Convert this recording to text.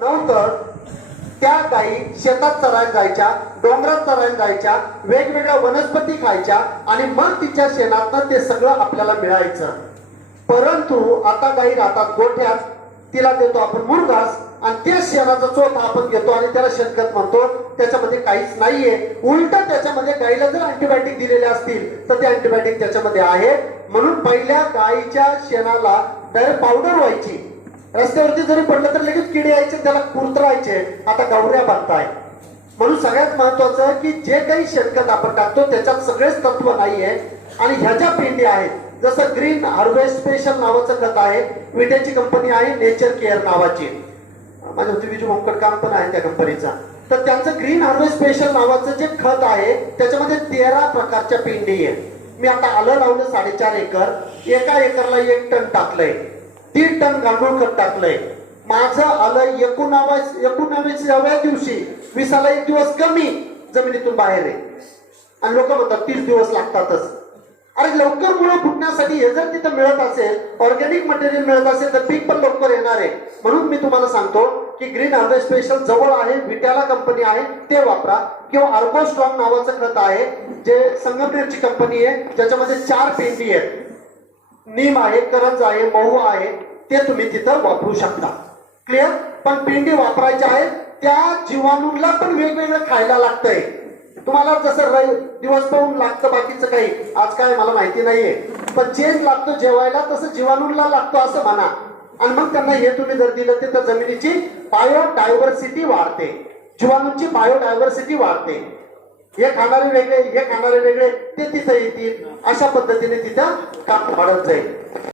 नंतर त्या गायी शेतात चरायला जायच्या डोंगरात चरायला जायच्या वेगवेगळ्या वनस्पती खायच्या आणि मग तिच्या शेणातनं ते सगळं आपल्याला मिळायचं. परंतु आता गायी राहतात गोठ्यात तिला देतो आपण मुरघास आणि त्या शेणाचा चोथा आपण घेतो आणि त्याला शेणखत म्हणतो. त्याच्यामध्ये काहीच नाहीये. उलट त्याच्यामध्ये गायीला जर अँटीबायोटिक दिलेले असतील तर ते अँटीबायोटिक त्याच्यामध्ये आहे. म्हणून पहिल्या गायीच्या शेणाला डायरेक्ट पावडर व्हायची. रस्त्यावरती जरी पडलं तर लगेच किडे यायचे त्याला कुरतरायचे आता गवऱ्या बांधताय. म्हणून सगळ्यात महत्वाचं की जे काही शेणखत आपण टाकतो त्याच्यात सगळेच तत्व नाहीये. आणि ह्या ज्या पेंडी आहेत जसं ग्रीन हार्वेस्ट स्पेशल नावाचं खत आहे विट्याची कंपनी आहे नेचर केअर नावाची. माझ्या होती विजू काम पण आहे त्या कंपनीचा. तर त्यांचं ग्रीन हार्वेस्ट स्पेशल नावाचं जे खत आहे त्याच्यामध्ये तेरा प्रकारच्या पेंडी आहेत. मी आता आलं लावलं साडेचार एकर. एका एकरला एक टन टाकलंय. दीड टन गांडूळ खत टाकलंय. माझं आलं एकोणावीस एकोणावीसाव्या दिवशी. विसाला एक दिवस कमी जमिनीतून बाहेर आहे. आणि लोक म्हणतात तीस दिवस लागतातच. अरे लवकर मुळे फुटण्यासाठी हे जर तिथं मिळत असेल ऑर्गॅनिक मटेरियल मिळत असेल तर पीक पण लवकर येणार आहे. म्हणून मी तुम्हाला सांगतो की ग्रीन हार्वेस्ट स्पेशल जवळ आहे विट्याला कंपनी आहे ते वापरा. किंवा अर्बो स्ट्रॉंग नावाचं खत आहे जे संगमनेरची कंपनी आहे ज्याच्यामध्ये चार पेंडी आहेत. नीम आहे करंज आहे महू आहे ते तुम्ही तिथं वापरू शकता. क्लिअर पण पेंडी वापरायचे आहेत त्या जीवाणूला पण वेगवेगळं खायला लागतंय. तुम्हाला जसं रै दिवस पाहून लागतं बाकीचं काही आज काय मला माहिती नाहीये. पण जे लागतो जेवायला तसं जीवाणूला लागतो असं म्हणा. आणि मग त्यांना हे तुम्ही जर दिलं तर जमिनीची बायोडायव्हर्सिटी वाढते. जीवाणूंची बायोडायव्हर्सिटी वाढते. हे खाणारे वेगळे हे खाणारे वेगळे ते तिथं येतील. अशा पद्धतीने तिथं काम वाढत जाईल.